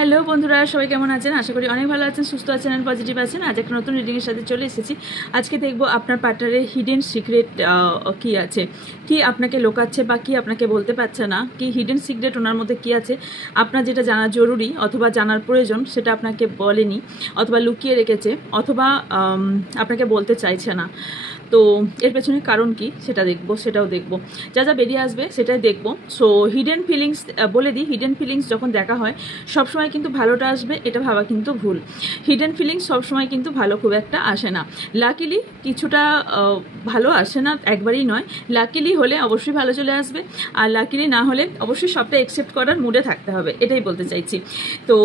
Hello বন্ধুরা, সবাই কেমন আছেন? আশা করি অনেক ভালো আছেন, সুস্থ আছেন আর পজিটিভ আছেন। আজ একটা নতুন রিডিংয়ের সাথে চলে এসেছি। আজকে দেখব আপনার পার্টনারের হিডেন সিক্রেট কি আছে, কি আপনাকে লোকাচ্ছে বা কি আপনাকে বলতে পারছে না, কি হিডেন সিক্রেট ওনার মধ্যে কি আছে আপনার যেটা জানা জরুরি অথবা জানার প্রয়োজন সেটা আপনাকে বলেনি অথবা লুকিয়ে রেখেছে অথবা আপনাকে বলতে চাইছে না। তো এর পেছনে কারণ কি সেটাও দেখব, যা যা বেরিয়ে আসবে সেটাই দেখব। সো হিডেন ফিলিংস বলে দিই, হিডেন ফিলিংস যখন দেখা হয় সবসময় কিন্তু ভালোটা আসবে এটা ভাবা কিন্তু ভুল। হিডেন ফিলিংস সবসময় কিন্তু ভালো খুব একটা আসে না। লাকিলি কিছুটা ভালো আসে না, একবারই নয়। লাকিলি হলে অবশ্যই ভালো চলে আসবে, আর লাকিলি না হলে অবশ্যই সবটা অ্যাকসেপ্ট করার মুডে থাকতে হবে, এটাই বলতে চাইছি। তো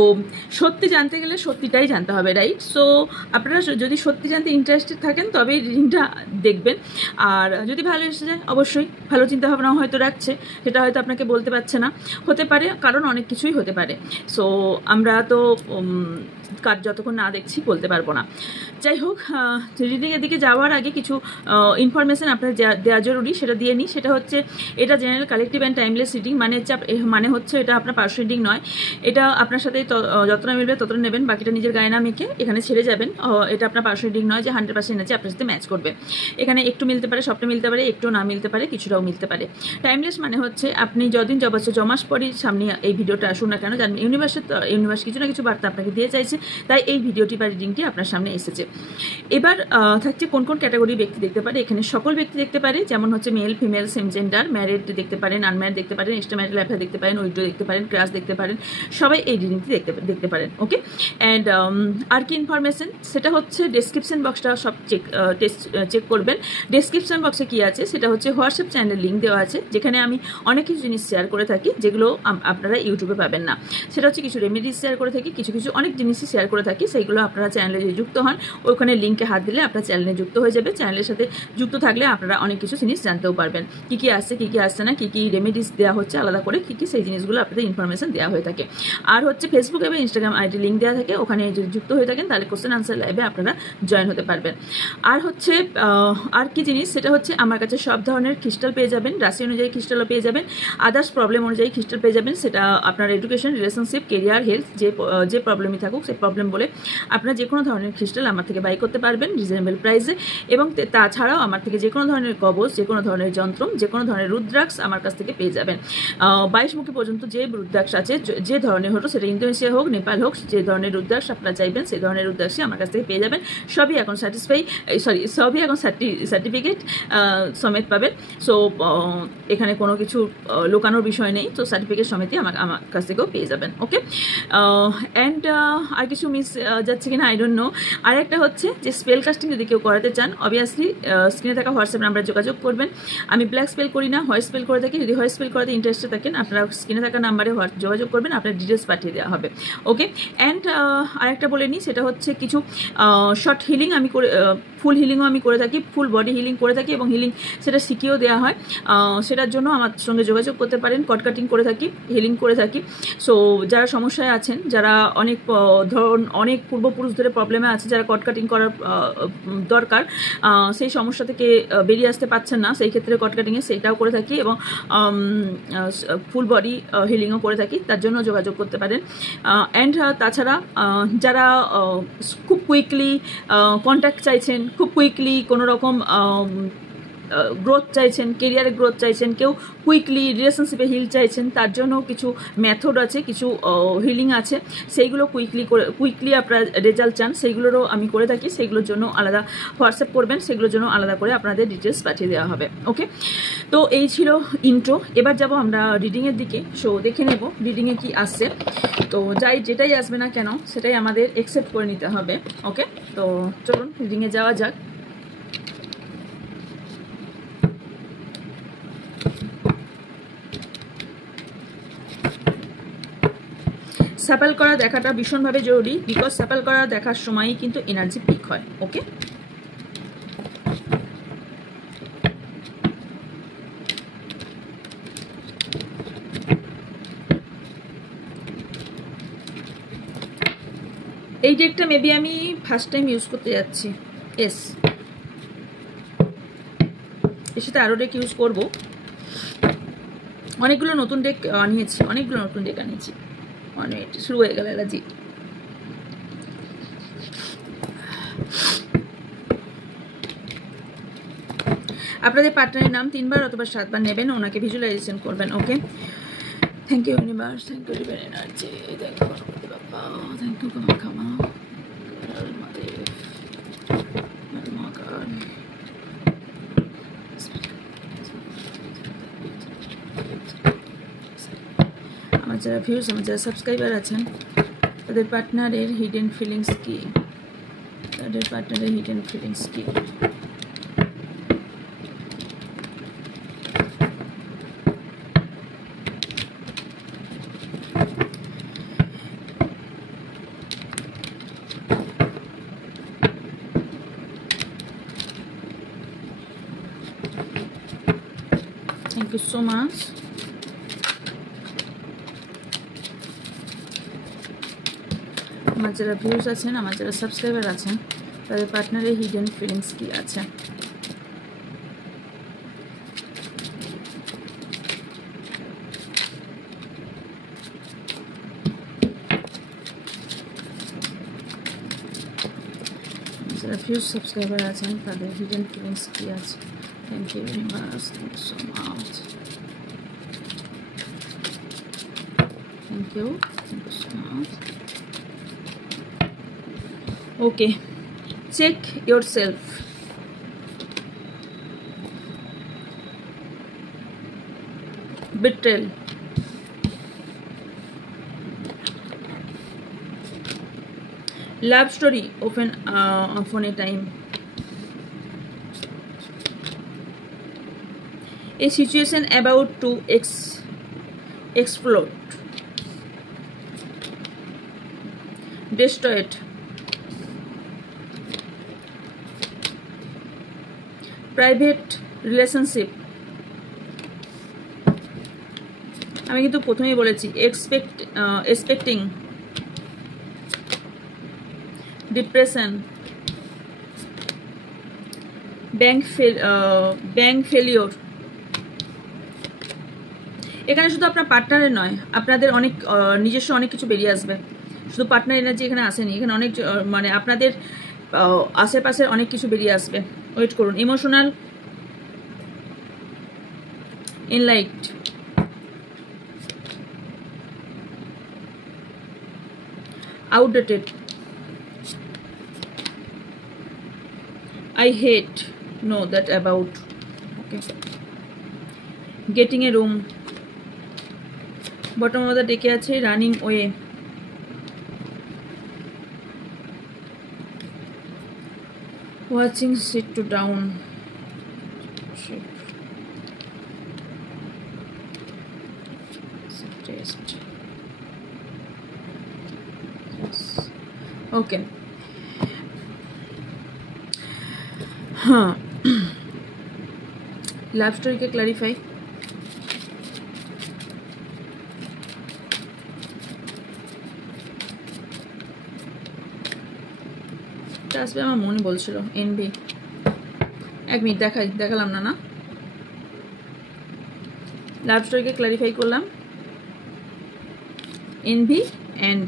সত্যি জানতে গেলে সত্যিটাই জানতে হবে, রাইট? সো আপনারা যদি সত্যি জানতে ইন্টারেস্টেড থাকেন তবে রিডিংটা দেখবেন। আর যদি ভালো এসে যায় অবশ্যই ভালো চিন্তা ভাবনা হয়তো রাখছে, সেটা হয়তো আপনাকে বলতে পারছে না, হতে পারে, কারণ অনেক কিছুই হতে পারে। সো আমরা তো যতক্ষণ না দেখছি বলতে পারবো না। যাই হোক, রিডিংয়ের দিকে যাওয়ার আগে কিছু ইনফরমেশান আপনার দেওয়া জরুরি, সেটা দিয়ে নিই। সেটা হচ্ছে এটা general collective and timeless reading, মানে হচ্ছে এটা আপনার পার্সোনাল রিডিং নয়। এটা আপনার সাথে যতটা মিলবে ততটা নেবেন, বাকিটা নিজের গায়ে না মেখে এখানে ছেড়ে যাবেন। এটা আপনার পার্সোনাল রিডিং নয় যে 100% আছে আপনার সাথে ম্যাচ করবে। এখানে একটু মিলতে পারে, সবটা মিলতে পারে, একটু না মিলতে পারে, কিছুটাও মিলতে পারে। টাইমলেস মানে হচ্ছে আপনি যদিন জমাস পরই সামনে এই ভিডিওটা আসুন না কেন, জানেন ইউনিভার্স কিছু না কিছু বার্তা আপনাকে দিয়ে চাইছে, তাই এই ভিডিওটি বা রিডিংটি আপনার সামনে এসেছে। এবার থাকছে কোন কোন ক্যাটাগরি ব্যক্তি দেখতে পারে। এখানে সকল ব্যক্তি দেখতে পারে, যেমন হচ্ছে male, female, same gender, married দেখতে পারেন, আনম্যারিড দেখতে পারেন, এক্সট্রা ম্যারিটাল অ্যাফেয়ার দেখতে পারেন, উইডো দেখতে পারেন, ক্রাশ দেখতে পারেন, সবাই এই রিডিংটি দেখতে পারেন। ওকে, অ্যান্ড আর কি ইনফরমেশন, সেটা হচ্ছে ডেসক্রিপশন বক্সটা সব চেক করবেন। ডেসক্রিপশন বক্সে কি আছে সেটা হচ্ছে হোয়াটসঅ্যাপ চ্যানেলের লিঙ্ক দেওয়া আছে, যেখানে আমি অনেক কিছু জিনিস শেয়ার করে থাকি যেগুলো আপনারা ইউটিউবে পাবেন না। সেটা হচ্ছে কিছু রেমেডিস শেয়ার করে থাকি, কিছু অনেক জিনিসই শেয়ার করে থাকি, সেইগুলো আপনারা চ্যানেলে যদি যুক্ত হন ওখানে লিঙ্কে হাত দিলে আপনার চ্যানেলে যুক্ত হয়ে যাবে। চ্যানেলের সাথে যুক্ত থাকলে আপনারা অনেক কিছু জিনিস জানতেও পারবেন, কী কী আসছে কী কী আসছে না, কী কী রেমেডিস দেওয়া হচ্ছে আলাদা করে, কী কী সেই জিনিসগুলো আপনাদের ইনফরমেশন দেওয়া হয়ে থাকে। আর হচ্ছে ফেসবুক এবং ইনস্টাগ্রাম আইডি লিঙ্ক দেওয়া থাকে, ওখানে যদি যুক্ত হয়ে থাকেন তাহলে কোশ্চেন আনসার লাইভে আপনারা জয়েন হতে পারবেন। আর হচ্ছে আর কি জিনিস, সেটা হচ্ছে আমার কাছে সব ধরনের ক্রিস্টাল পেয়ে যাবেন, রাশি অনুযায়ী ক্রিস্টালও পেয়ে যাবেন, আদার্স প্রবলেম অনুযায়ী ক্রিস্টাল পেয়ে যাবেন। সেটা আপনার এডুকেশন, রিলেশনশিপ, কেরিয়ার, হেলথ, যে প্রবলেমই থাকুক সেই প্রবলেম বলে আপনারা যে কোনো ধরনের ক্রিস্টাল আমার থেকে বাই করতে পারবেন রিজনেবল প্রাইসে। এবং তাছাড়াও আমার থেকে যে কোনো ধরনের কবচ, যে কোনো ধরনের যন্ত্রম, যে কোনো ধরনের রুদ্রাক্ষ আমার কাছ থেকে পেয়ে যাবেন। 22 মুখী পর্যন্ত যে রুদ্রাক্ষ আছে, যে ধরনের হলো, সেটা ইন্দোনেশিয়া হোক, নেপাল হোক, যে ধরনের রুদ্রাক্ষ আপনারা চাইবেন সেই ধরনের রুদ্রাক্ষই আমার কাছ থেকে পেয়ে যাবেন। সবই এখন সার্টিফিকেট সমেত পাবেন। সো এখানে কোনো কিছু লুকানোর বিষয় নেই, তো সার্টিফিকেট সমেতই আমার কাছ থেকেও পেয়ে যাবেন। ওকে, অ্যান্ড আর কিছু মিস যাচ্ছে কিনা আই ডোন্ট নো। আর একটা হচ্ছে যে স্পেল কাস্টিং যদি কেউ করাতে চান অবভিয়াসলি স্ক্রিনে থাকা হোয়াটসঅ্যাপ নাম্বারে যোগাযোগ করবেন। আমি ব্ল্যাক স্পেল করি না, হোয়াইট স্পেল করে থাকি। যদি হোয়াইট স্পেল করাতে ইন্টারেস্টেড থাকেন আপনারা স্ক্রিনে থাকা নাম্বারে যোগাযোগ করবেন, আপনার ডিটেলস পাঠিয়ে দেওয়া হবে। ওকে, অ্যান্ড আরেকটা বলে নিই, সেটা হচ্ছে কিছু শর্ট হিলিং আমি করে, ফুল হিলিংও আমি করে থাকি, ফুল বডি হিলিং করে থাকি এবং হিলিং সেটা শিখিয়েও দেওয়া হয়। সেটার জন্য আমার সঙ্গে যোগাযোগ করতে পারেন। কট কাটিং করে থাকি, হিলিং করে থাকি। সো যারা সমস্যায় আছেন, যারা অনেক পূর্বপুরুষ ধরে প্রবলেমে আছে, যারা কট কাটিং করার দরকার, সেই সমস্যা থেকে বেরিয়ে আসতে পারছেন না, সেই ক্ষেত্রে কট কাটিংয়ে সেইটাও করে থাকি এবং ফুল বডি হিলিংও করে থাকি, তার জন্য যোগাযোগ করতে পারেন। অ্যান্ড তাছাড়া যারা খুব কুইকলি কন্ট্যাক্ট চাইছেন, খুব কুইকলি কোনো রকম গ্রোথ চাইছেন, কেরিয়ারে গ্রোথ চাইছেন, কেউ কুইকলি রিলেশনশিপে হিল চাইছেন, তার জন্য কিছু মেথড আছে, কিছু হিলিং আছে, সেইগুলো কুইকলি আপনারা রেজাল্ট চান, সেইগুলোরও আমি করে থাকি। সেইগুলোর জন্য আলাদা হোয়াটসঅ্যাপ করবেন, সেগুলোর জন্য আলাদা করে আপনাদের ডিটেলস পাঠিয়ে দেওয়া হবে। ওকে, তো এই ছিল ইন্ট্রো। এবার যাব আমরা রিডিংয়ের দিকে। সো দেখে নেব রিডিংয়ে কি আসছে। তো যেটাই আসবে না কেন সেটাই আমাদের অ্যাকসেপ্ট করে নিতে হবে। ওকে, তো চলুন রিডিংয়ে যাওয়া যাক। স্যাপেল করা দেখাটা ভীষণভাবে জরুরি, বিকজ স্যাপেল করা দেখার সময়ই কিন্তু এনার্জি পিক হয়। ওকে, এই ডেকটা মেবি আমি ফার্স্ট টাইম ইউজ করতে যাচ্ছি। এর সাথে আরও ডেক ইউজ করবো। অনেকগুলো নতুন ডেক আনিয়েছি। 1 মিনিট শুরু হয়ে গেল এলার্জি। আপনাদের পার্টনারের নাম 3 বার অথবা 7 বার নেবেন, ওনাকে ভিজুয়ালাইজেশন করবেন। Okay, thank you universe, thank you divine energy, thank you Ganapati Bappa, thank you Kamakhya, আমার যারা ভিউজ, আমার যারা সাবস্ক্রাইবার আছেন, তাদের পার্টনারের হিডেন ফিলিংস কি? তাদের পার্টনারের হিডেন ফিলিংস কি? Thank you so much. আমার যারা ভিউজ আছেন, আমার যারা সাবস্ক্রাইবার আছেন, তাদের পার্টনারের হিডেন ফিলিংস কি আছে? যারা ভিউজ সাবস্ক্রাইবার আছেন, তাদের হিডেন ফিলিংস কি আছে? Thank you universe, thank you so much. Thank you so much. Okay, check yourself. Betrayal. Love story open for a time. A situation about to explode, destroyed, private relationship. আমি কিন্তু প্রথমেই বলেছি expecting, depression, bank failure. এখানে শুধু আপনার পার্টনারের নয়, আপনাদের অনেক নিজস্ব অনেক কিছু বেরিয়ে আসবে। শুধু পার্টনার এনার্জি এখানে আসেনি, এখানে অনেক মানে আপনাদের আশেপাশের অনেক কিছু বেরিয়ে আসবে। ওয়েট করুন। Emotional enlight, outdated, I hate know that about. Okay, getting a room. Bottom of the ডেকে আছে running way, watching sit to down, okay. হ্যাঁ, লাভ স্টোরিকে ক্লারিফাই। আসবে আমার মনে বলছিল এনভি। 1 মিনিট দেখালাম না লাভ স্টোরিকে ক্লারিফাই করলাম, এনভি অ্যান্ড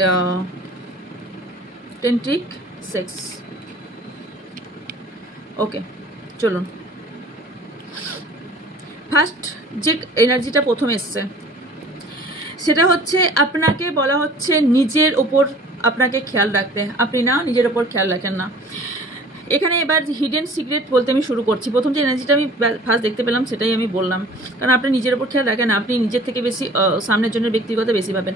টেন্ট্রিক সেক্স। ওকে, চলুন। ফার্স্ট যে এনার্জিটা প্রথম এসছে সেটা হচ্ছে আপনাকে বলা হচ্ছে নিজের ওপর আপনাকে খেয়াল রাখতে। আপনি না নিজের ওপর খেয়াল রাখেন না। এখানে এবার হিডেন সিক্রেট বলতে আমি শুরু করছি। প্রথম যে এনার্জিটা আমি ফার্স্ট দেখতে পেলাম সেটাই আমি বললাম, কারণ আপনি নিজের ওপর খেয়াল রাখেন, আপনি নিজের থেকে বেশি সামনের জন্য ব্যক্তিগত বেশি ভাবেন।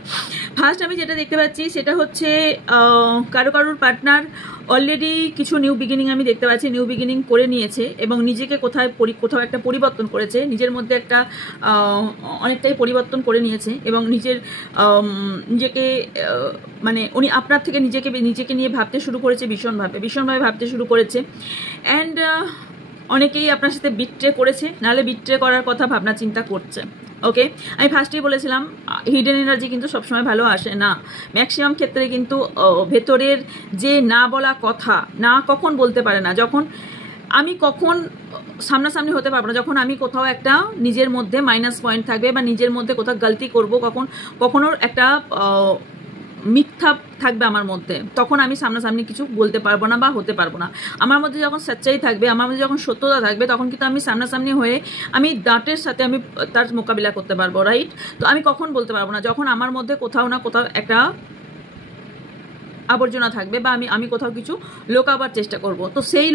ফার্স্ট আমি যেটা দেখতে পাচ্ছি সেটা হচ্ছে কারোর পার্টনার অলরেডি কিছু নিউ বিগিনিং আমি দেখতে পাচ্ছি, নিউ বিগিনিং করে নিয়েছে এবং নিজেকে কোথাও একটা পরিবর্তন করেছে, নিজের মধ্যে একটা অনেকটাই পরিবর্তন করে নিয়েছে এবং নিজেকে মানে উনি আপনার থেকে নিজেকে নিয়ে ভাবতে শুরু করেছে, ভীষণভাবে ভাবতে শুরু করেছে। অ্যান্ড অনেকেই আপনার সাথে বিট্রে করেছে, নাহলে বিট্রে করার কথা ভাবনা চিন্তা করছে। ওকে, আমি ফার্স্টেই বলেছিলাম হিডেন এনার্জি কিন্তু সবসময় ভালো আসে না। ম্যাক্সিমাম ক্ষেত্রে কিন্তু ভেতরের যে না বলা কথা না কখন বলতে পারে না, যখন আমি কখন সামনাসামনি হতে পারবো না, যখন আমি কোথাও একটা নিজের মধ্যে মাইনাস পয়েন্ট থাকবে বা নিজের মধ্যে কোথাও গলতি করবো, কখনো একটা মিথ্যা থাকবে আমার মধ্যে, তখন আমি সামনাসামনি কিছু বলতে পারবো না বা হতে পারবো না। আমার মধ্যে যখন সচ্চাই থাকবে, আমার মধ্যে যখন সত্যতা থাকবে, তখন কিন্তু আমি সামনাসামনি হয়ে আমি দাঁতের সাথে আমি তার মোকাবিলা করতে পারবো, রাইট? তো আমি কখন বলতে পারবো না? যখন আমার মধ্যে কোথাও না কোথাও একটা আবর্জনা থাকবে বা আমি কোথাও কিছু লোকাবার চেষ্টা করব। তো সেই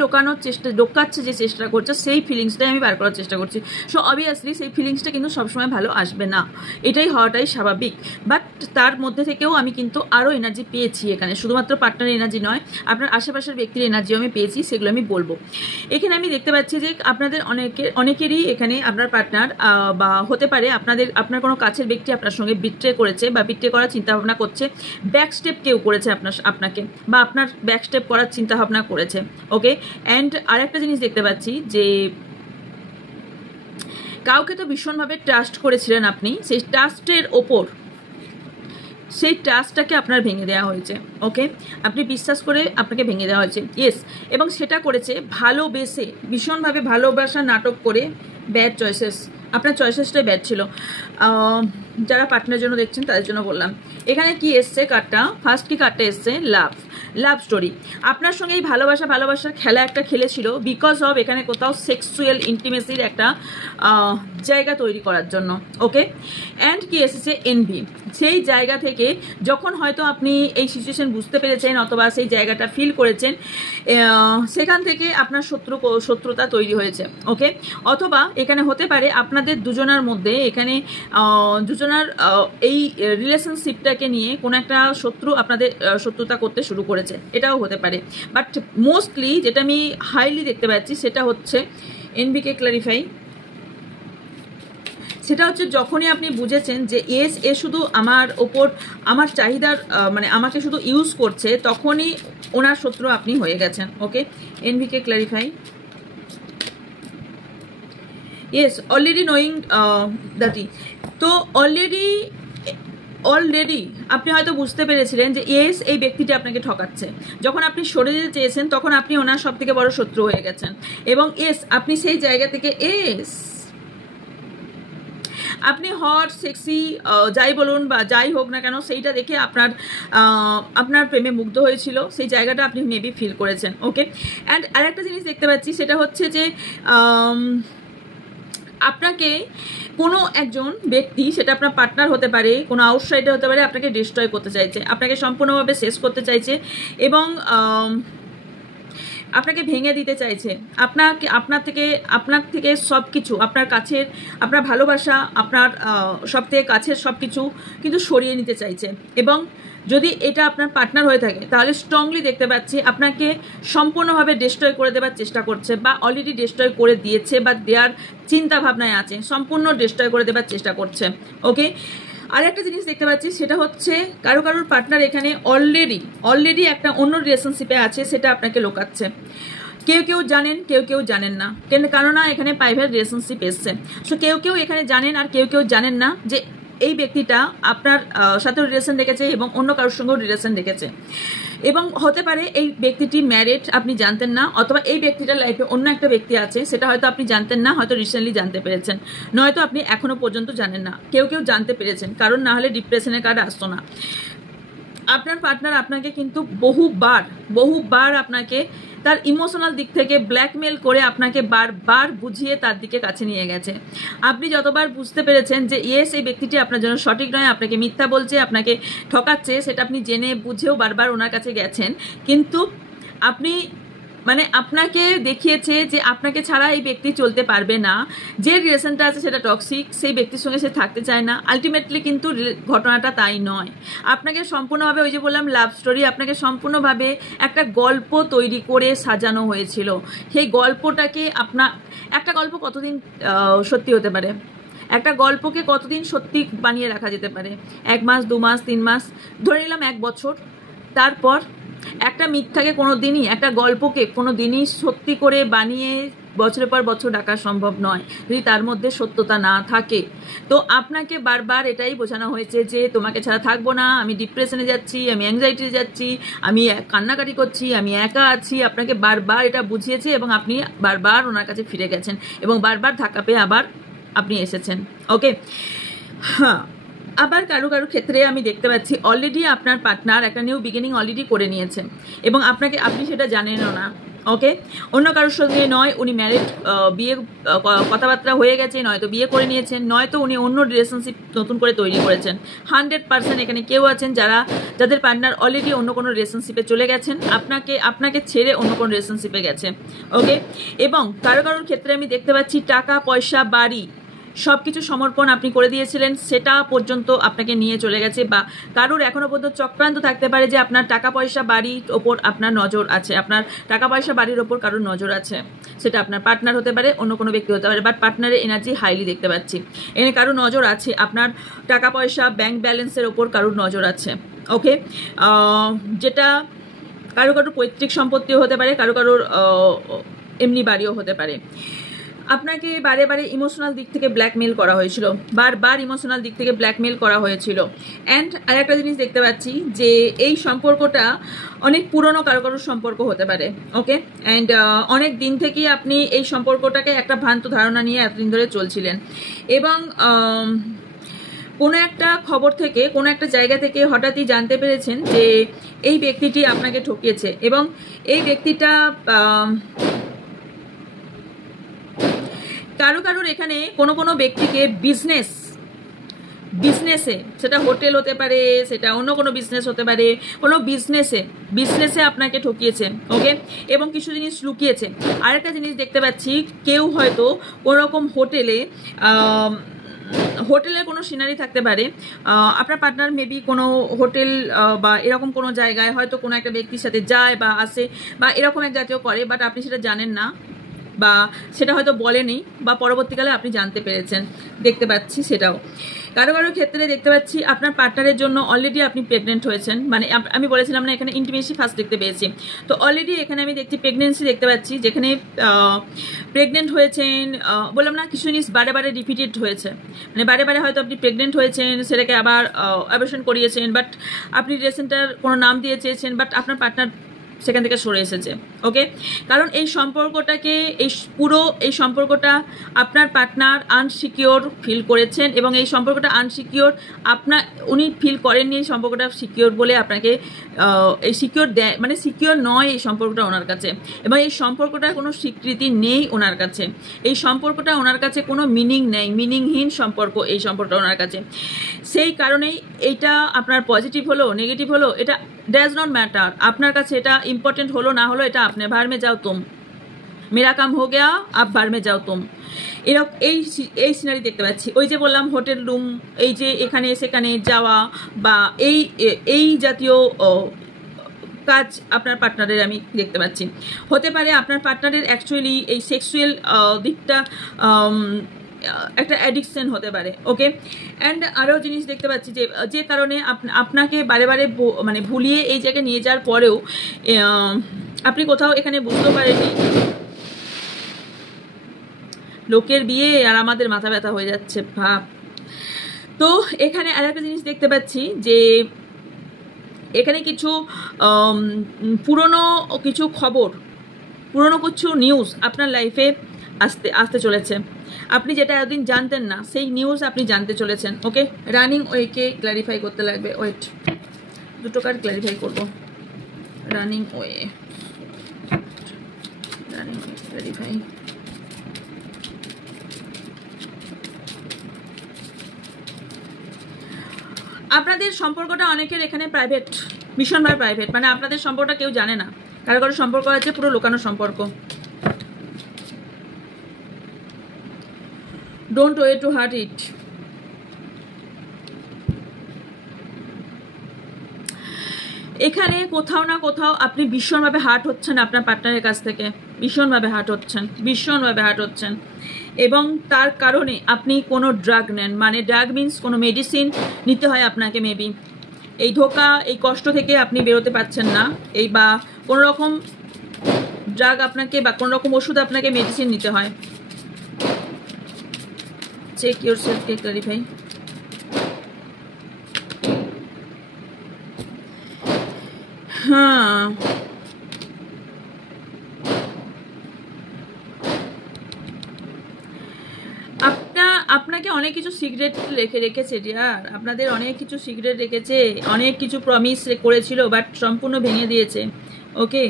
লোকাচ্ছে যে চেষ্টা করছে, সেই ফিলিংসটাই আমি বার করার চেষ্টা করছি। সো অবভিয়াসলি সেই ফিলিংসটা কিন্তু সবসময় ভালো আসবে না, এটাই হওয়াটাই স্বাভাবিক। বাট তার মধ্যে থেকেও আমি কিন্তু আরও এনার্জি পেয়েছি এখানে, শুধুমাত্র পার্টনার এনার্জি নয়, আপনার আশেপাশের ব্যক্তির এনার্জিও আমি পেয়েছি, সেগুলো আমি বলবো। এখানে আমি দেখতে পাচ্ছি যে আপনাদের অনেকেরই এখানে আপনার পার্টনার বা হতে পারে আপনার কোনো কাছের ব্যক্তি আপনার সঙ্গে বিট্রে করেছে বা বিট্রে করার চিন্তাভাবনা করছে, ব্যাক স্টেপ কেউ করেছে আপনাকে বা আপনার ব্যাক স্টেপ করার চিন্তা ভাবনা করেছে। ওকে, অ্যান্ড আরেকটা জিনিস দেখতে পাচ্ছি যে কাউকে তো ভীষণভাবে ট্রাস্ট করেছিলেন আপনি, সেই ট্রাস্টটাকে আপনার ভেঙে দেওয়া হয়েছে। ওকে, আপনি বিশ্বাস করে আপনাকে ভেঙে দেওয়া হয়েছে, ইয়েস। এবং সেটা করেছে ভালোবেসে, ভীষণভাবে ভালোবাসা নাটক করে। ব্যাড চয়েসেস, আপনার চয়েসেসটাই ব্যাড ছিল। যারা পার্টনারের জন্য দেখছেন তাদের জন্য বললাম। এখানে কি এসছে কার্ডটা? ফার্স্ট কি কার্ডটা এসছে? Love story. আপনার সঙ্গে এই ভালোবাসার খেলা একটা খেলেছিল বিকজ অফ এখানে কোথাও সেক্সুয়াল ইন্টিমেসির একটা জায়গা তৈরি করার জন্য। ওকে, অ্যান্ড কি এসেছে? এনভি। সেই জায়গা থেকে যখন হয়তো আপনি এই সিচুয়েশন বুঝতে পেরেছেন অথবা সেই জায়গাটা ফিল করেছেন, সেখান থেকে আপনার শত্রুতা তৈরি হয়েছে। ওকে, অথবা এখানে হতে পারে আপনাদের দুজনার মধ্যে এখানে দুজনার এই রিলেশনশিপটাকে নিয়ে কোনো একটা শত্রু আপনাদের শত্রুতা করতে শুরু করেছে, এটাও হতে পারে। বাট মোস্টলি যেটা আমি হাইলি দেখতে পাচ্ছি সেটা হচ্ছে এনবিকে ক্লারিফাই, সেটা হচ্ছে যখনই আপনি বুঝেছেন যে এ শুধু আমার ওপর আমার চাহিদার মানে আমাকে শুধু ইউজ করছে, তখনই ওনার শত্রু আপনি হয়ে গেছেন। ওকে, এনবিকে clarify. Yes, already knowing that. তো অলরেডি আপনি হয়তো বুঝতে পেরেছিলেন যে ইয়েস এই ব্যক্তিটি আপনাকে ঠকাচ্ছে। যখন আপনি সরে যেতে চেয়েছেন তখন আপনি ওনার সব থেকে বড় শত্রু হয়ে গেছেন। এবং ইয়েস, আপনি সেই জায়গা থেকে আপনি হট সেক্সি যাই বলুন বা যাই হোক না কেন, সেইটা দেখে আপনার প্রেমে মুগ্ধ হয়েছিল, সেই জায়গাটা আপনি মেবি ফিল করেছেন। ওকে, অ্যান্ড আরেকটা জিনিস দেখতে পাচ্ছি, সেটা হচ্ছে যে আপনাকে কোনো একজন ব্যক্তি, সেটা আপনার পার্টনার হতে পারে, কোনো আউটসাইডার হতে পারে, আপনাকে ডিস্ট্রয় করতে চাইছে, আপনাকে সম্পূর্ণভাবে শেষ করতে চাইছে এবং আপনাকে ভেঙে দিতে চাইছে। আপনার থেকে সব কিছু, আপনার ভালোবাসা, আপনার সব থেকে কাছের সব কিছু কিন্তু সরিয়ে নিতে চাইছে। এবং যদি এটা আপনার পার্টনার হয়ে থাকে তাহলে স্ট্রংলি দেখতে পাচ্ছি আপনাকে সম্পূর্ণভাবে ডিস্ট্রয় করে দেওয়ার চেষ্টা করছে বা অলরেডি ডিস্ট্রয় করে দিয়েছে বা দেওয়ার চিন্তা ভাবনায় আছে, সম্পূর্ণ ডিস্ট্রয় করে দেওয়ার চেষ্টা করছে। ওকে, আর একটা জিনিস দেখতে পাচ্ছি, সেটা হচ্ছে কারোর পার্টনার এখানে অলরেডি একটা অন্য রিলেশনশিপে আছে, সেটা আপনাকে লোকাচ্ছে। কেউ জানেন, কেউ জানেন না, কেননা এখানে প্রাইভেট রিলেশনশিপ এসছে। সো কেউ এখানে জানেন আর কেউ জানেন না যে এই ব্যক্তিটা আপনার সাথে রিলেশন রেখেছে এবং অন্য কারোর সঙ্গেও রিলেশন রেখেছে। এবং হতে পারে এই ব্যক্তিটি ম্যারিড, আপনি জানতেন না, অথবা এই ব্যক্তিটার লাইফে অন্য একটা ব্যক্তি আছে, সেটা হয়তো আপনি জানতেন না, হয়তো রিসেন্টলি জানতে পেরেছেন, নয়তো আপনি এখনো পর্যন্ত জানেন না। কেউ জানতে পেরেছেন, কারণ না হলে ডিপ্রেশনের কার্ড আসতো না। আপনার পার্টনার আপনাকে কিন্তু বহুবার আপনাকে তার ইমোশনাল দিক থেকে ব্ল্যাকমেল করে আপনাকে বারবার বুঝিয়ে তার দিকে কাছে নিয়ে গেছে। আপনি যতবার বুঝতে পেরেছেন যে ইয়েস এই ব্যক্তিটি আপনার জন্য সঠিক নয়, আপনাকে মিথ্যা বলছে, আপনাকে ঠকাচ্ছে, সেটা আপনি জেনে বুঝেও বারবার ওনার কাছে গেছেন, কিন্তু আপনাকে দেখিয়েছে যে আপনাকে ছাড়া এই ব্যক্তি চলতে পারবে না, যে রিলেশনটা আছে সেটা টক্সিক, সেই ব্যক্তির সঙ্গে সে থাকতে চায় না। আলটিমেটলি কিন্তু ঘটনাটা তাই নয়। আপনাকে সম্পূর্ণভাবে, ওই যে বললাম লাভ স্টোরি, আপনাকে সম্পূর্ণভাবে একটা গল্প তৈরি করে সাজানো হয়েছিল। সেই গল্পটাকে একটা গল্প কতদিন সত্যি হতে পারে? একটা গল্পকে কতদিন সত্যি বানিয়ে রাখা যেতে পারে? 1 মাস, 2 মাস, 3 মাস, ধরে নিলাম 1 বছর। তারপর একটা মিথ্যাকে একটা গল্পকে কোনোদিনই সত্যি করে বানিয়ে বছরের পর বছর ডাকা সম্ভব নয় যদি তার মধ্যে সত্যতা না থাকে। তো আপনাকে বারবার এটাই বোঝানো হয়েছে যে তোমাকে ছাড়া থাকবো না, আমি ডিপ্রেশনে যাচ্ছি, আমি অ্যাংজাইটিতে যাচ্ছি, আমি কান্নাকাটি করছি, আমি একা আছি। আপনাকে বারবার এটা বুঝিয়েছে এবং আপনি বারবার ওনার কাছে ফিরে গেছেন এবং বারবার ধাক্কা পেয়ে আবার আপনি এসেছেন। ওকে, হ্যাঁ, আবার কারো কারো ক্ষেত্রে আমি দেখতে পাচ্ছি অলরেডি আপনার পার্টনার একটা নিউ বিগিনিং অলরেডি করে নিয়েছে এবং আপনি সেটা জানেনও না। ওকে, অন্য কারোর সঙ্গে নয় উনি ম্যারিড, বিয়ে কথাবার্তা হয়ে গেছে, নয়তো বিয়ে করে নিয়েছেন, নয়তো উনি অন্য রিলেশনশিপ নতুন করে তৈরি করেছেন। 100% এখানে কেউ আছেন যাদের পার্টনার অলরেডি অন্য কোনো রিলেশনশিপে চলে গেছেন, আপনাকে ছেড়ে অন্য কোনো রিলেশনশিপে গেছে। ওকে, এবং কারো কারোর ক্ষেত্রে আমি দেখতে পাচ্ছি টাকা পয়সা বাড়ি সব কিছু সমর্পণ আপনি করে দিয়েছিলেন, সেটা পর্যন্ত আপনাকে নিয়ে চলে গেছে। বা কারোর এখনো পর্যন্ত চক্রান্ত থাকতে পারে যে আপনার টাকা পয়সা বাড়ির ওপর আপনার নজর আছে, আপনার টাকা পয়সা বাড়ির ওপর কারোর নজর আছে। সেটা আপনার পার্টনার হতে পারে, অন্য কোনো ব্যক্তি হতে পারে, বাট পার্টনারের এনার্জি হাইলি দেখতে পাচ্ছি। এনে কারোর নজর আছে, আপনার টাকা পয়সা ব্যাংক ব্যালেন্সের ওপর কারোর নজর আছে। ওকে, যেটা কারো পৈতৃক সম্পত্তিও হতে পারে, কারোর এমনি বাড়িও হতে পারে। আপনাকে বারে বারে ইমোশনাল দিক থেকে ব্ল্যাকমেল করা হয়েছিল, বারবার ইমোশনাল দিক থেকে ব্ল্যাকমেল করা হয়েছিল। অ্যান্ড আরেকটা জিনিস দেখতে পাচ্ছি যে এই সম্পর্কটা অনেক পুরনো কারোর সম্পর্ক হতে পারে। ওকে, অ্যান্ড অনেক দিন থেকেই আপনি এই সম্পর্কটাকে একটা ভ্রান্ত ধারণা নিয়ে এতদিন ধরে চলছিলেন এবং কোনো একটা খবর থেকে, কোনো একটা জায়গা থেকে হঠাৎই জানতে পেরেছেন যে এই ব্যক্তিটি আপনাকে ঠকিয়েছে এবং এই ব্যক্তিটা কারোর এখানে কোনো ব্যক্তিকে বিজনেসে, সেটা হোটেল হতে পারে, সেটা অন্য কোনো বিজনেস হতে পারে, কোনো বিজনেসে আপনাকে ঠকিয়েছে। ওকে, এবং কিছু জিনিস লুকিয়েছে। আরেকটা জিনিস দেখতে পাচ্ছি, কেউ হয়তো কোনো রকম হোটেলের কোনো সিনারি থাকতে পারে, আপনার পার্টনার মেবি কোনো হোটেল বা এরকম কোনো জায়গায় হয়তো কোনো একটা ব্যক্তির সাথে যায় বা আসে বা এরকম এক জাতীয় করে, বাট আপনি সেটা জানেন না বা সেটা হয়তো বলেনি বা পরবর্তীকালে আপনি জানতে পেরেছেন, দেখতে পাচ্ছি সেটাও। কারো ক্ষেত্রে দেখতে পাচ্ছি আপনার পার্টনারের জন্য অলরেডি আপনি প্রেগনেন্ট হয়েছেন। মানে আমি বলেছিলাম না এখানে ইন্টিমেসি ফার্স্ট দেখতে পেয়েছি, তো অলরেডি এখানে আমি দেখছি প্রেগনেন্সি দেখতে পাচ্ছি, যেখানে প্রেগনেন্ট হয়েছেন। বললাম না কিছু জিনিস বারে বারে রিপিটেড হয়েছে, মানে বারে বারে হয়তো আপনি প্রেগনেন্ট হয়েছেন, সেটাকে আবার অ্যাবর্শন করিয়েছেন, বাট আপনি রিলেশনটার কোনো নাম দিয়ে চেয়েছেন, বাট আপনার পার্টনার সেখান থেকে সরে এসেছে। ওকে, কারণ এই সম্পর্কটা আপনার পার্টনার আনসিকিওর ফিল করেছেন এবং এই সম্পর্কটা আনসিকিওর উনি ফিল করেননি এই সম্পর্কটা সিকিওর বলে আপনাকে এই সিকিওর দেয়, মানে সিকিওর নয় এই সম্পর্কটা ওনার কাছে, এবং এই সম্পর্কটার কোনো স্বীকৃতি নেই ওনার কাছে। এই সম্পর্কটা ওনার কাছে কোনো মিনিং নেই, মিনিংহীন সম্পর্ক এই সম্পর্কটা ওনার কাছে। সেই কারণেই এইটা আপনার পজিটিভ হলো নেগেটিভ হলো এটা ডাজ নট ম্যাটার, আপনার কাছে এটা ইম্পর্টেন্ট হলো না হলো এটা আপনি ভার মে যাও তুম, মেরা কাম হো গয়া আপ ভার মে যাও তুম। এরকম এই সিনারি দেখতে পাচ্ছি। ওই যে বললাম হোটেল রুম, এই যে এখানে সেখানে যাওয়া বা এই জাতীয় কাজ আপনার পার্টনারের আমি দেখতে পাচ্ছি। হতে পারে আপনার পার্টনারের অ্যাকচুয়ালি এই সেক্সুয়াল দিকটা একটা অ্যাডিকশন হতে পারে। ওকে, অ্যান্ড আরও জিনিস দেখতে পাচ্ছি যে কারণে আপনাকে বারে বারে মানে ভুলিয়ে এই জায়গায় নিয়ে যাওয়ার পরেও আপনি কোথাও এখানে বুঝতে পারেননি লোকের বিয়ে আর আমাদের মাথা ব্যথা হয়ে যাচ্ছে ভাব। তো এখানে আরেকটা জিনিস দেখতে পাচ্ছি যে এখানে কিছু পুরনো কিছু খবর, পুরনো কিছু নিউজ আপনার লাইফে আসতে চলেছে। আপনি যেটা এতদিন জানতেন না সেই নিউজ আপনি জানতে চলেছেন। ওকে, রানিং ওয়েকে ক্ল্যারিফাই করতে লাগবে। ওয়েট, দুটো কার্ড ক্ল্যারিফাই করবো। Running way clarify. আপনাদের সম্পর্কটা অনেকের এখানে প্রাইভেট, ভীষণভাবে প্রাইভেট, মানে আপনাদের সম্পর্কটা কেউ জানে না। কারো সম্পর্ক আছে পুরো লুকানো সম্পর্ক। ডোন্ট ওয়ে টু হার্ট ইট। এখানে কোথাও না কোথাও আপনি ভীষণভাবে হার্ট হচ্ছেন আপনার পার্টনারের কাছ থেকে, ভীষণভাবে হার্ট হচ্ছেন এবং তার কারণে আপনি কোনো ড্রাগ নেন, মানে ড্রাগ মিনস কোনো মেডিসিন নিতে হয় আপনাকে। মেবি এই ধোকা, এই কষ্ট থেকে আপনি বেরোতে পারছেন না, এই বা কোনো রকম ড্রাগ আপনাকে বা কোনো রকম ওষুধ আপনাকে মেডিসিন নিতে হয়। চেক ইউর সেলফকে ক্লারিফাই। হ্যাঁ, আপনাকে অনেক কিছু সিক্রেট রেখেছে ডিয়ার, আপনাদের অনেক কিছু সিক্রেট রেখেছে, অনেক কিছু প্রমিস করেছিল বাট সম্পূর্ণ ভেঙে দিয়েছে। ওকে,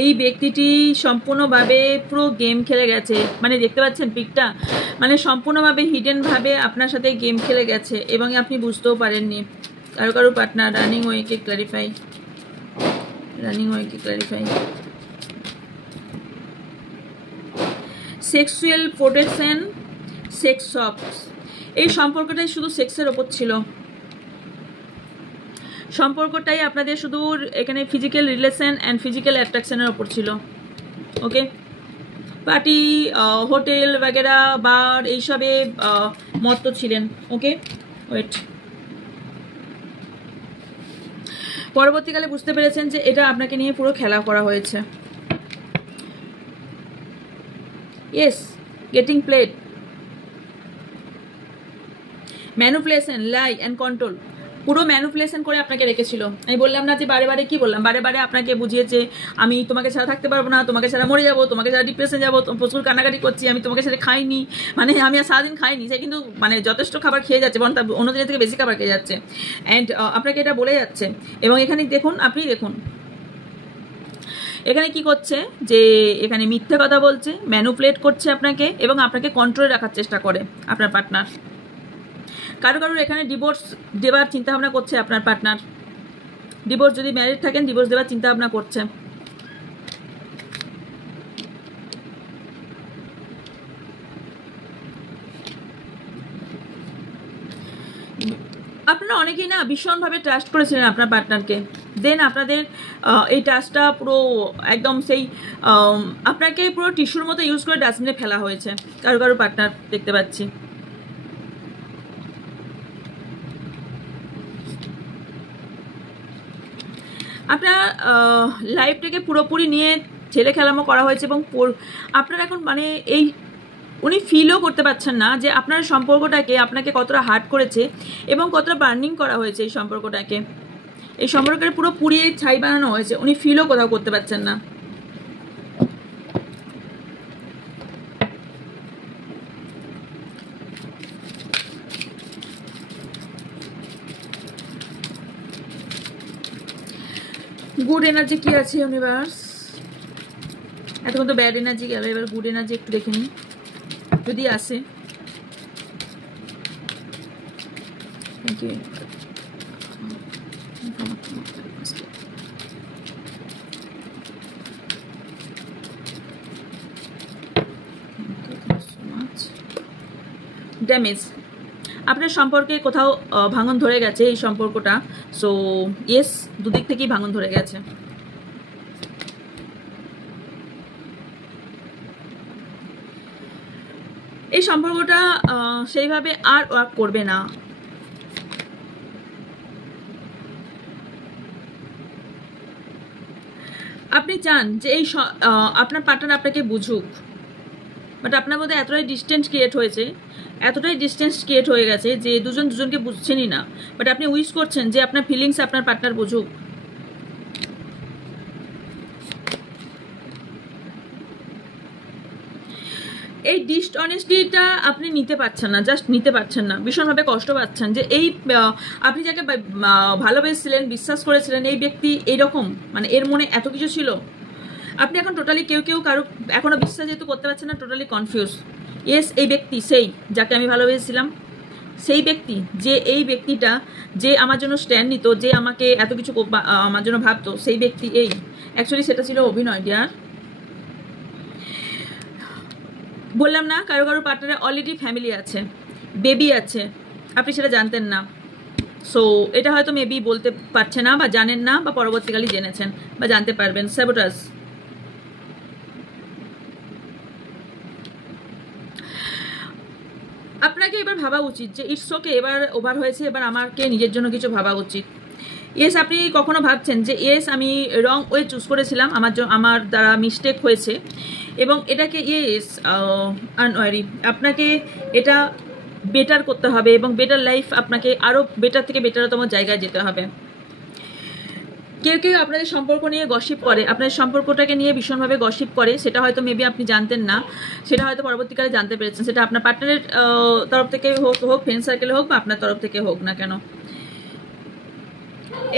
এই ব্যক্তিটি সম্পূর্ণভাবে পুরো গেম খেলে গেছে, মানে দেখতে পাচ্ছেন পিকটা, মানে সম্পূর্ণভাবে হিডেনভাবে আপনার সাথে গেম খেলে গেছে এবং আপনি বুঝতেও পারেননি। কারো কারো পার্টনার রানিং ওয়েকে clarify, sexual protection, sex shops, এই সম্পর্কটাই শুধু সেক্সের ওপর ছিল, সম্পর্কটাই আপনাদের শুধু এখানে ফিজিক্যাল রিলেশন অ্যান্ড ফিজিক্যাল অ্যাট্রাকশনের ওপর ছিল। ওকে, পার্টি, হোটেল वगैरह, বার, এইসবে মত্ত ছিলেন। ওকে, ওয়েট, পরবর্তীকালে বুঝতে পেরেছেন যে এটা আপনাকে নিয়ে পুরো খেলা করা হয়েছে। Yes, getting played, manipulation, lie and control, পুরো ম্যানুপুলেশন করে আপনাকে রেখেছিল। আমি বললাম না যে বারে বারে, কি বললাম, বারে বারে আপনাকে বুঝিয়েছে আমি তোমাকে ছাড়া থাকতে পারবো না, তোমাকে ছাড়া মরে যাবো, তোমাকে ছাড়া ডিপ্রেশন যাবো, প্রচুর কান্নাকাটি করছি, আমি তোমাকে ছাড়া খাইনি, মানে আমি আর সারাদিন খাইনি, সে কিন্তু মানে যথেষ্ট খাবার খেয়ে যাচ্ছে, বরং তার অন্য দিনের থেকে বেশি খাবার খেয়ে যাচ্ছে, অ্যান্ড আপনাকে এটা বলে যাচ্ছে। এবং এখানে দেখুন, আপনি দেখুন এখানে কি করছে, যে এখানে মিথ্যে কথা বলছে, ম্যানুপুলেট করছে আপনাকে এবং আপনাকে কন্ট্রোলে রাখার চেষ্টা করে আপনার পার্টনার। কারো কারোর এখানে ডিভোর্স দেওয়ার চিন্তা ভাবনা করছে আপনার পার্টনার, ডিভোর্স, যদি ম্যারিড থাকেন ডিভোর্স দেওয়ার চিন্তা ভাবনা করছে। আপনারা অনেকেই না ভীষণভাবে ট্রাস্ট করেছিলেন আপনার পার্টনারকে, দেন আপনাদের এই ট্রাস্টটা পুরো একদম সেই আপনাকে পুরো টিস্যুর মতো ইউজ করে ডাস্টবিনে ফেলা হয়েছে কারো কারো পার্টনার দেখতে পাচ্ছি। আপনার লাইফটাকে পুরোপুরি নিয়ে ছেলে খেলামো করা হয়েছে এবং আপনার এখন মানে এই উনি ফিলও করতে পারছেন না যে আপনার সম্পর্কটাকে আপনাকে কতটা হার্ট করেছে এবং কতটা বার্নিং করা হয়েছে এই সম্পর্কটাকে, এই সম্পর্কের পুরো পুড়িয়ে ছাই বানানো হয়েছে, উনি ফিলও কোথাও করতে পারছেন না। গুড এনার্জি কি আছে ইউনিভার্স, এতক্ষণ তো ব্যাড এনার্জি গেল, এবার গুড এনার্জি একটু দেখে নিই যদি আসে। Thank you. ড্যামেজ, আপনার সম্পর্কে কোথাও ভাঙন ধরে গেছে এই সম্পর্কটা, সো ইয়েস, দুদিক থেকেই ভাঙন ধরে গেছে। এই সম্পর্কটা সেইভাবে আর ওয়ার্ক করবে না। আপনি চান যে এই আপনার পার্টনার আপনাকে বুঝুক, বাট আপনার মধ্যে এতটাই ডিস্টেন্স ক্রিয়েট হয়েছে, এতটাই ডিস্টেন্স ক্রিয়েট হয়ে গেছে যে দুজন দুজনকে বুঝছেনই না, বাট আপনি উইশ করছেন যে আপনার ফিলিংস আপনার পার্টনার বুঝুক। এই ডিসঅনেস্টিটা আপনি নিতে পারছেন না, জাস্ট নিতে পারছেন না, ভীষণভাবে কষ্ট পাচ্ছেন যে এই আপনি যাকে ভালোবেসেছিলেন, বিশ্বাস করেছিলেন, এই ব্যক্তি এইরকম, মানে এর মনে এত কিছু ছিল। আপনি এখন টোটালি কেউ কারো এখনো বিশ্বাস যেহেতু করতে পারছেন না, টোটালি কনফিউজ। ইয়েস, এই ব্যক্তি সেই যাকে আমি ভালোবেসেছিলাম, সেই ব্যক্তি, যে এই ব্যক্তিটা যে আমার জন্য স্ট্যান্ড নিত, যে আমাকে এত কিছু আমার জন্য ভাবতো, সেই ব্যক্তি এই। অ্যাকচুয়ালি সেটা ছিল অভিনয় ডিয়ার। বললাম না, কারো কারো পার্টনারে অলরেডি ফ্যামিলি আছে, বেবি আছে, আপনি সেটা জানতেন না। সো এটা হয়তো মেবি বলতে পারছে না বা জানেন না, বা পরবর্তীকালে জেনেছেন বা জানতে পারবেন। স্যাবোটাজ, আপনাকে এবার ভাবা উচিত যে ইটস ওকে, এবার ওভার হয়েছে, এবার আমাকে নিজের জন্য কিছু ভাবা উচিত। ইয়েস, আপনি কখনো ভাবছেন যে ইয়েস আমি রং ওয়ে চুজ করেছিলাম, আমার দ্বারা মিস্টেক হয়েছে এবং এটাকে ইয়েস আনওয়ারি আপনাকে এটা বেটার করতে হবে এবং বেটার লাইফ আপনাকে আরও বেটার থেকে বেটারতম জায়গায় যেতে হবে। কেউ কেউ আপনাদের সম্পর্ক নিয়ে গসিপ করে, আপনাদের সম্পর্কটাকে নিয়ে ভীষণভাবে গসিপ করে, সেটা হয়তো মেবি আপনি জানতেন না, সেটা হয়তো পরবর্তীকালে জানতে পেরেছেন। সেটা আপনার পার্টনারের তরফ থেকে হোক ফ্রেন্ড সার্কেলে হোক বা আপনার তরফ থেকে হোক না কেন,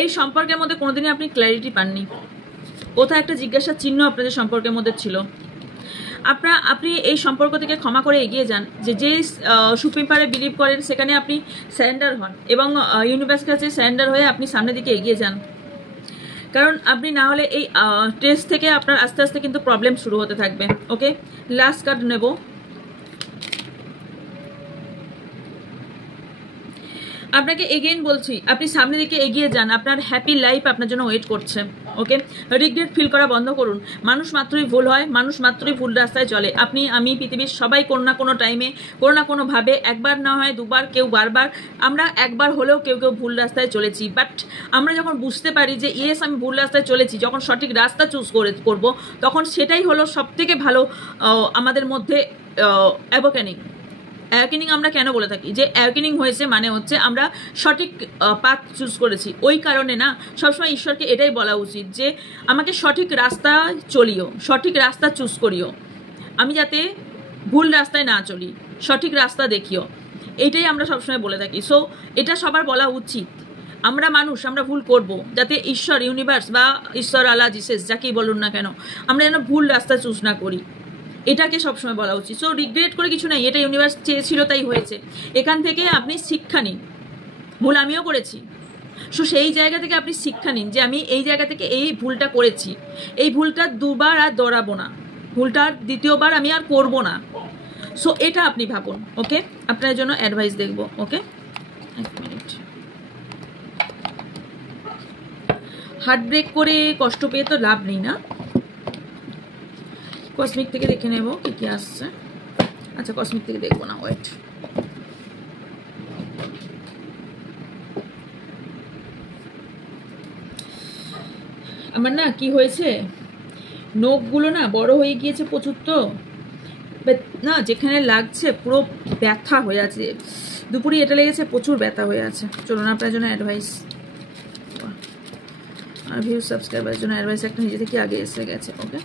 এই সম্পর্কের মধ্যে কোনোদিনই আপনি ক্ল্যারিটি পাননি। কোথাও একটা জিজ্ঞাসার চিহ্ন আপনাদের সম্পর্কের মধ্যে ছিল। আপনি এই সম্পর্ক থেকে ক্ষমা করে এগিয়ে যান, যে সুপ্রিম পাওয়ারে বিলিভ করেন সেখানে আপনি স্যারেন্ডার হন এবং ইউনিভার্সের কাছে স্যারেন্ডার হয়ে আপনি সামনের দিকে এগিয়ে যান। কারণ আপনি না হলে এই টেস্ট থেকে আপনার আস্তে আস্তে কিন্তু প্রবলেম শুরু হতে থাকবে। ওকে, লাস্ট কার্ড নেব। আপনাকে এগেইন বলছি, আপনি সামনের দিকে এগিয়ে যান, আপনার হ্যাপি লাইফ আপনার জন্য ওয়েট করছে। ওকে, রিগ্রেট ফিল করা বন্ধ করুন। মানুষ মাত্রই ভুল হয়, মানুষ মাত্রই ভুল রাস্তায় চলে। আপনি, আমি, পৃথিবীর সবাই কোনো না কোনো টাইমে, কোনো না কোনোভাবে, একবার না হয় দুবার, কেউ বারবার, আমরা একবার হলেও কেউ কেউ ভুল রাস্তায় চলেছি। বাট আমরা যখন বুঝতে পারি যে ইয়েস আমি ভুল রাস্তায় চলেছি, যখন সঠিক রাস্তা চুজ করব, তখন সেটাই হলো সবথেকে ভালো আমাদের মধ্যে অ্যাওয়াকেনিং। অ্যাওয়াকেনিং আমরা কেন বলে থাকি যে অ্যাওয়াকেনিং হয়েছে, মানে হচ্ছে আমরা সঠিক পাথ চুজ করেছি। ওই কারণে না সবসময় ঈশ্বরকে এটাই বলা উচিত যে আমাকে সঠিক রাস্তা চলিও, সঠিক রাস্তা চুজ করিও, আমি যাতে ভুল রাস্তায় না চলি, সঠিক রাস্তা দেখিও। এইটাই আমরা সবসময় বলে থাকি। সো এটা সবার বলা উচিত। আমরা মানুষ, আমরা ভুল করব, যাতে ঈশ্বর, ইউনিভার্স বা ঈশ্বর, আল্লাহ, জিসাস, যাকেই বলুন না কেন, আমরা যেন ভুল রাস্তা চুজ না করি, এটাকে সবসময় বলা উচিত। সো রিগ্রেট করে কিছু নাই, এটা ইউনিভার্স চেয়েছিল তাই হয়েছে। এখান থেকে আপনি শিক্ষা নিন। ভুল আমিও করেছি, সো সেই জায়গা থেকে আপনি শিক্ষা নিন যে আমি এই জায়গা থেকে এই ভুলটা করেছি, এই ভুলটা দুবার আর দৌড়াবো না, ভুলটা আর দ্বিতীয়বার আমি আর করব না। সো এটা আপনি ভাবুন। ওকে, আপনার জন্য অ্যাডভাইস দেখবো। ওকে, এক মিনিট। হার্ট ব্রেক করে কষ্ট পেয়ে তো লাভ নেই না। কসমিক থেকে দেখে নেব কি কি আসছে। আচ্ছা, কসমিক থেকে দেখবো না, ওয়েট। আমার না কি হয়েছে, নখগুলো না বড় হয়ে গিয়েছে প্রচুর, তো না যেখানে লাগছে পুরো ব্যথা হয়ে আছে। দুপুরে এটা লেগেছে, প্রচুর ব্যথা হয়ে আছে। চলুন আপনার জন্য অ্যাডভাইস আর ভিউ সাবস্ক্রাইবারের জন্য অ্যাডভাইস একটা নিজে থেকে আগে এসে গেছে। ওকে,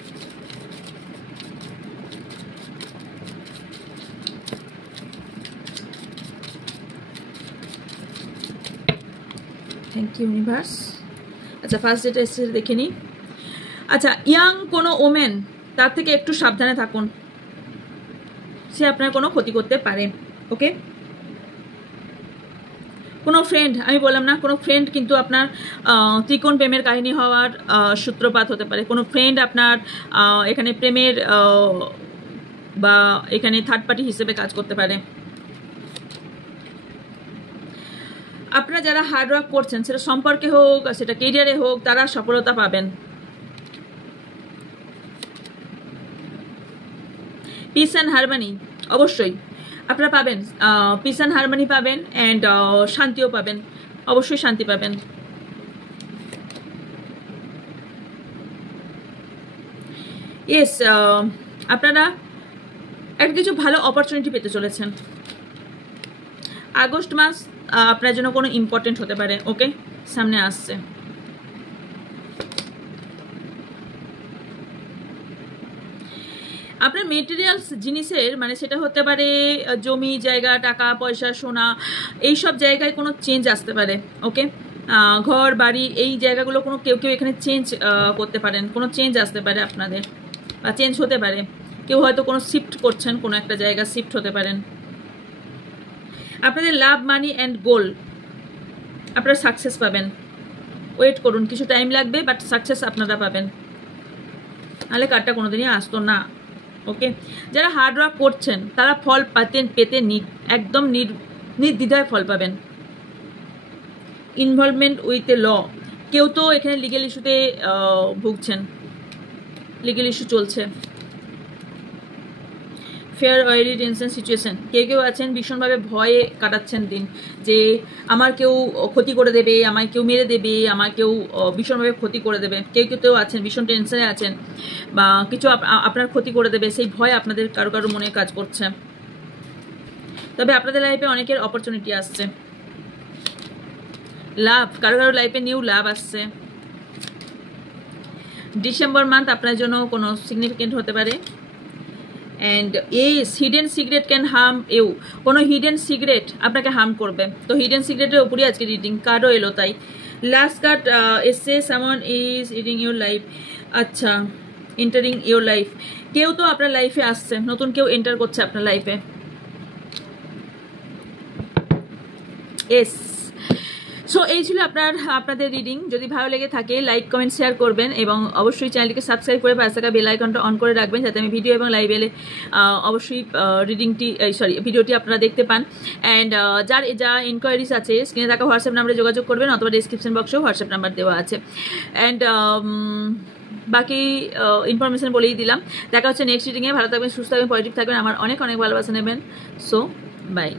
থ্যাংক ইউ ইউনিভার্স। আচ্ছা, ফার্স্ট যেটা এসেছে দেখে নিই। আচ্ছা, ইয়াং কোনো ওমেন, তার থেকে একটু সাবধানে থাকুন, সে আপনার কোনো ক্ষতি করতে পারে। ওকে, কোনো ফ্রেন্ড, আমি বললাম না, কোনো ফ্রেন্ড কিন্তু আপনার ত্রিকোণ প্রেমের কাহিনী হওয়ার সূত্রপাত হতে পারে। কোনো ফ্রেন্ড আপনার এখানে প্রেমের বা এখানে থার্ড পার্টি হিসেবে কাজ করতে পারে। আপনারা যারা হার্ড ওয়ার্ক করছেন, সেটা সম্পর্কে হোক, সেটা কেরিয়ারে হোক, তারা সফলতা পাবেন। পিস অ্যান্ড হারমনি অবশ্যই আপনারা পাবেন, পিস অ্যান্ড হারমনি পাবেন, অ্যান্ড শান্তিও পাবেন, অবশ্যই শান্তি পাবেন। ইয়েস, আপনারা একটা কিছু ভালো অপরচুনিটি পেতে চলেছেন। আগস্ট মাস আপনার জন্য কোনো ইম্পর্টেন্ট হতে পারে। ওকে, সামনে আসছে। আপনার মেটেরিয়ালস জিনিসের, মানে সেটা হতে পারে জমি জায়গা, টাকা পয়সা, সোনা, এই সব জায়গায় কোনো চেঞ্জ আসতে পারে। ওকে, ঘর বাড়ি, এই জায়গাগুলো কোনো কেউ এখানে চেঞ্জ করতে পারেন, কোনো চেঞ্জ আসতে পারে আপনাদের, বা চেঞ্জ হতে পারে। কেউ হয়তো কোনো শিফট করছেন, কোনো একটা জায়গা শিফট হতে পারেন। আপনাদের লাভ, মানি অ্যান্ড গোল, আপনারা সাকসেস পাবেন। ওয়েট করুন, কিছু টাইম লাগবে, বাট সাকসেস আপনারা পাবেন, নাহলে কার্ডটা কোনোদিনই আসতো না। ওকে, যারা হার্ড ওয়ার্ক করছেন তারা ফল পেতে একদম নির্দ্বিধায় ফল পাবেন। ইনভলভমেন্ট উইথ এ ল, কেউ তো এখানে লিগেল ইস্যুতে ভুগছেন, লিগেল ইস্যু চলছে। ফেয়ার ওয়ারি টেনশন সিচুয়েশন, কেউ আছেন ভীষণভাবে ভয়ে কাটাচ্ছেন দিন, যে আমার কেউ ক্ষতি করে দেবে, আমায় কেউ মেরে দেবে, আমার কেউ ভীষণভাবে ক্ষতি করে দেবে। কেউ আছেন ভীষণ টেনশনে আছেন, বা কিছু আপনার ক্ষতি করে দেবে, সেই ভয় আপনাদের কারো মনে কাজ করছে। তবে আপনাদের লাইফে অনেকের অপরচুনিটি আসছে। লাভ, কারো লাইফে নিউ লাভ আসছে। ডিসেম্বর মান্থ আপনার জন্য কোনো সিগনিফিকেন্ট হতে পারে। And hidden secret can harm you, কোনো হিডেন সিক্রেট আপনাকে হার্ম করবে। তো হিডেন সিক্রেটের উপরই আজকে রিডিং, কার্ডও এলো তাই। লাস্ট কার্ড এসছে someone is eating your life. আচ্ছা, এন্টারিং ইউর লাইফ, কেউ তো আপনার লাইফে আসছে, নতুন কেউ এন্টার করছে আপনার লাইফে। এস সো এই ছিল আপনাদের রিডিং। যদি ভালো লেগে থাকে লাইক কমেন্ট শেয়ার করবেন এবং অবশ্যই চ্যানেলটিকে সাবস্ক্রাইব করে পাশে থাকা বেল আইকনটা অন করে রাখবেন, যাতে আমি ভিডিও এবং লাইভ এলে অবশ্যই ভিডিওটি আপনারা দেখতে পান। অ্যান্ড যা ইনকোয়ারিজ আছে স্ক্রিনে থাকা হোয়াটসঅ্যাপ নাম্বারে যোগাযোগ করবেন, অথবা ডিসক্রিপশন বক্সেও হোয়াটসঅ্যাপ নাম্বার দেওয়া আছে। অ্যান্ড বাকি ইনফরমেশন বলেই দিলাম। দেখা হচ্ছে নেক্সট রিডিংয়ে। ভালো থাকবেন, সুস্থ থাকবেন, পজিটিভ থাকবেন, আমার অনেক অনেক ভালোবাসা নেবেন। So by.